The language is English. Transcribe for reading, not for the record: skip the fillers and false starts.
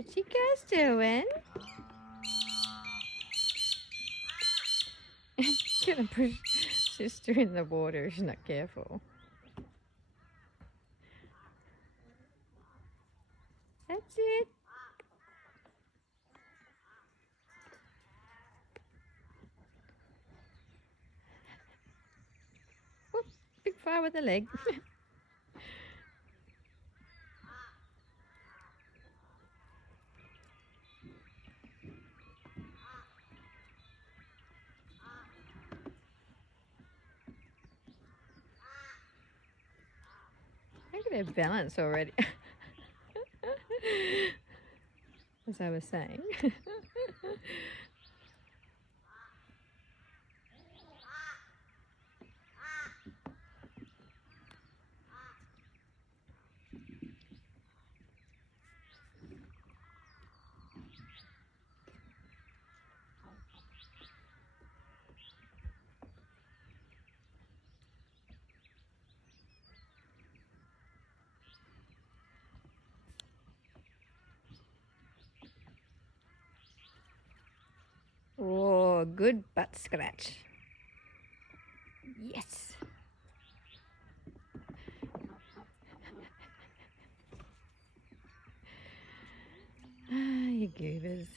What's you guys doing? Gonna push sister in the water if she's not careful. That's it. Whoop, big fire with the leg. Look at their balance already. As I was saying. Oh, good butt scratch. Yes. Ah, you goobers.